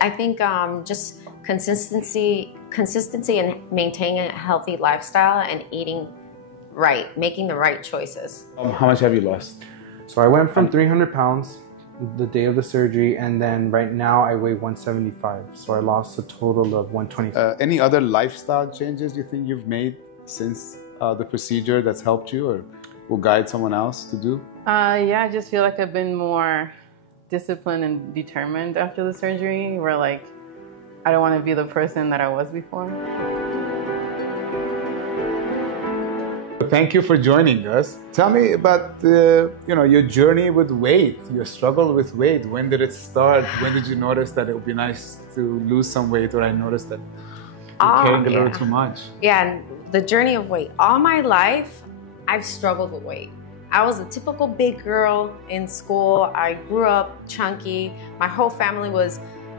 I think just consistency and maintaining a healthy lifestyle and eating right, making the right choices. How much have you lost? So I went from 300 pounds the day of the surgery, and then right now I weigh 175. So I lost a total of 120. Any other lifestyle changes you think you've made since the procedure that's helped you or will guide someone else to do? Yeah, I just feel like I've been more disciplined and determined after the surgery, where like I don't want to be the person that I was before. Thank you for joining us. Tell me about your journey with weight, your struggle with weight. When did it start? When did you notice that it would be nice to lose some weight, or I noticed that you're carrying a little too much? Yeah, and the journey of weight. All my life, I've struggled with weight. I was a typical big girl in school. I grew up chunky. My whole family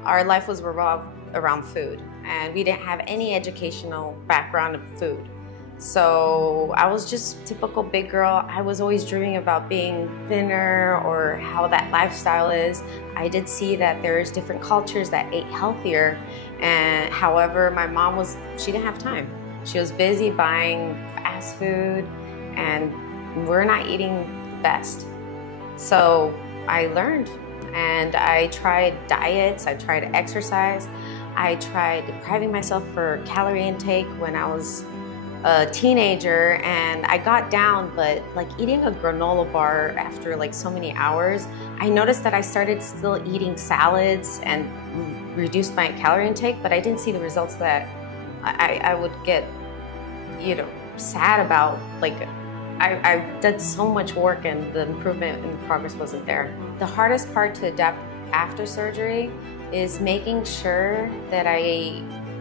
our life was revolved around food, and we didn't have any educational background of food. So I was just a typical big girl. I was always dreaming about being thinner or how that lifestyle is. I did see that there's different cultures that ate healthier, and however, my mom she didn't have time. She was busy buying fast food, and we're not eating the best. So I learned, and I tried diets, I tried exercise, I tried depriving myself for calorie intake when I was a teenager, and I got down, but like eating a granola bar after like so many hours, I noticed that I started still eating salads and reduced my calorie intake, but I didn't see the results that I would get, sad about. Like I did so much work and the improvement and progress wasn't there. The hardest part to adapt after surgery is making sure that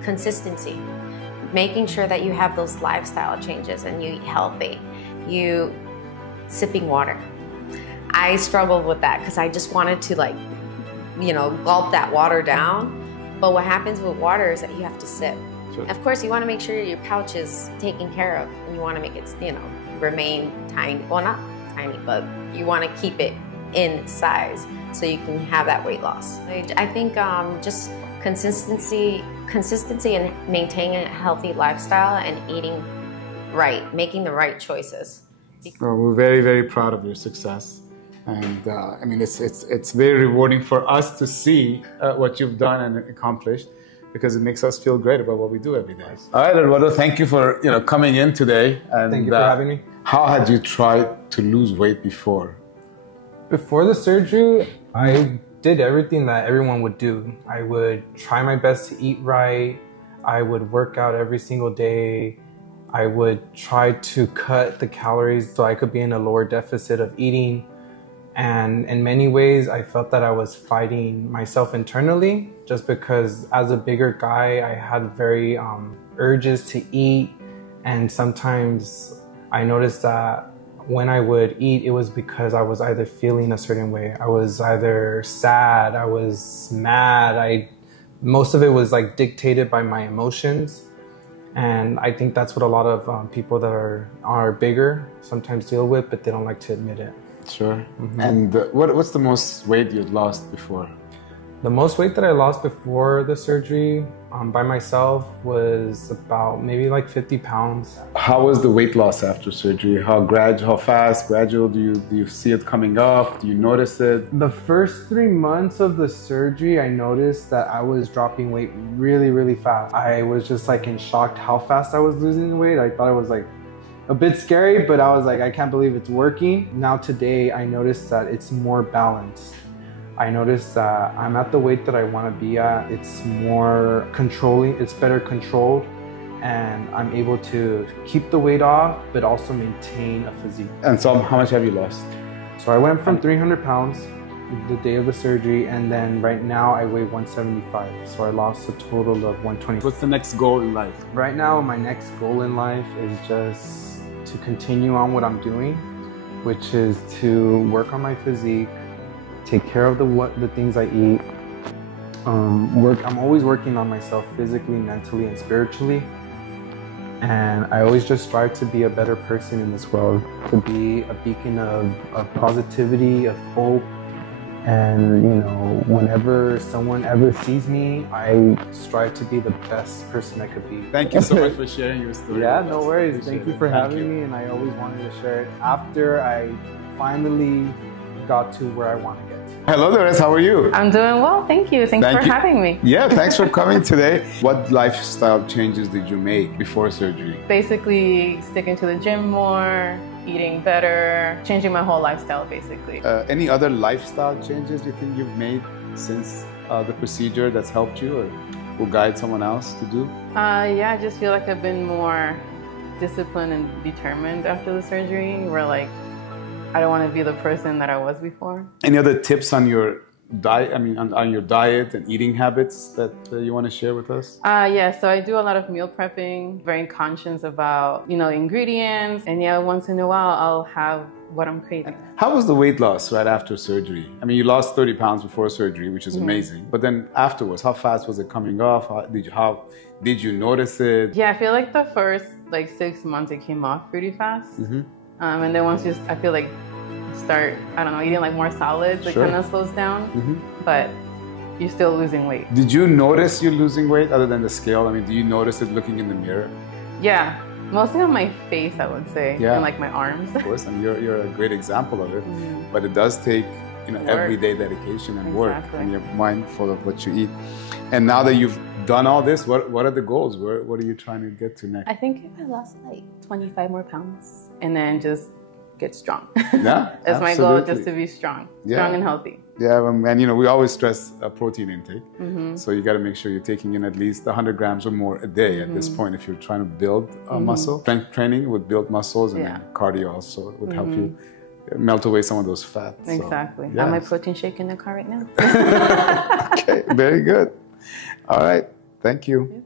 consistency. Making sure that you have those lifestyle changes and you eat healthy. Sipping water. I struggled with that because I just wanted to gulp that water down. But what happens with water is that you have to sip. Sure. Of course, you want to make sure your pouch is taken care of, and you want to make it, remain tiny. Well, not tiny, but you want to keep it in its size so you can have that weight loss. I think just consistency and maintaining a healthy lifestyle and eating right, making the right choices. Well, we're very, very proud of your success. And I mean, it's very rewarding for us to see what you've done and accomplished, because it makes us feel great about what we do every day. All right, Eduardo, thank you for coming in today. And thank you for having me. How had you tried to lose weight before? Before the surgery, I did everything that everyone would do. I would try my best to eat right. I would work out every single day. I would try to cut the calories so I could be in a lower deficit of eating. And in many ways, I felt that I was fighting myself internally, just because as a bigger guy, I had very urges to eat. And sometimes I noticed that when I would eat, it was because I was either feeling a certain way. I was either sad, I was mad. Most of it was like dictated by my emotions. And I think that's what a lot of people that are bigger sometimes deal with, but they don't like to admit it. Sure. Mm-hmm. And what's the most weight you'd lost before? The most weight that I lost before the surgery by myself was about maybe like 50 pounds. How was the weight loss after surgery? How fast, gradual? Do you see it coming off? Do you notice it? The first 3 months of the surgery, I noticed that I was dropping weight really, really fast. I was just like in shock how fast I was losing the weight. I thought it was like a bit scary, but I was like, I can't believe it's working. Now today, I noticed that it's more balanced. I noticed that I'm at the weight that I want to be at. It's more controlling, it's better controlled, and I'm able to keep the weight off, but also maintain a physique. And so how much have you lost? So I went from 300 pounds the day of the surgery, and then right now I weigh 175. So I lost a total of 120. What's the next goal in life? Right now, my next goal in life is just to continue on what I'm doing, which is to work on my physique, take care of the things I eat. I'm always working on myself physically, mentally, and spiritually. And I always just strive to be a better person in this world, to be a beacon of positivity, of hope, And, you know, whenever someone ever sees me, I strive to be the best person I could be. Thank you so much for sharing your story. Yeah, with no us. worries. Appreciate Thank you it. for Thank having you. me, and I always wanted to share it after I finally got to where I want to get to. Hello, Doris. How are you? I'm doing well, thank you. Thanks Thank for you. having me. Yeah, thanks for coming today. What lifestyle changes did you make before surgery? Basically, sticking to the gym more, eating better, changing my whole lifestyle, basically. Any other lifestyle changes you think you've made since the procedure that's helped you or will guide someone else to do? Yeah, I just feel like I've been more disciplined and determined after the surgery, where like, I don't want to be the person that I was before. Any other tips on your diet? I mean, on your diet and eating habits that you want to share with us? Yeah, so I do a lot of meal prepping, very conscious about, you know, ingredients. And yeah, once in a while, I'll have what I'm craving. How was the weight loss right after surgery? I mean, you lost 30 pounds before surgery, which is amazing. But then afterwards, how fast was it coming off? How did you notice it? Yeah, I feel like the first like 6 months it came off pretty fast. And then once you, I feel like start, I don't know, eating like more solids, it kind of slows down. But you're still losing weight. Did you notice you're losing weight other than the scale? I mean, do you notice it looking in the mirror? Yeah, mostly on my face, I would say, and like my arms. Of course, and you're a great example of it. But it does take, you know, everyday dedication and work, and you're mindful of what you eat. And now that you've done all this, what are the goals? What are you trying to get to next? I think if I lost like 25 more pounds and then just get strong. Yeah, that's my goal, just to be strong, strong and healthy. Yeah, and you know, we always stress protein intake. So you got to make sure you're taking in at least 100 grams or more a day at this point if you're trying to build muscle. Strength training would build muscles, and then cardio also would help you melt away some of those fats. Exactly. So, I have my protein shake in the car right now. Okay, very good. All right, thank you.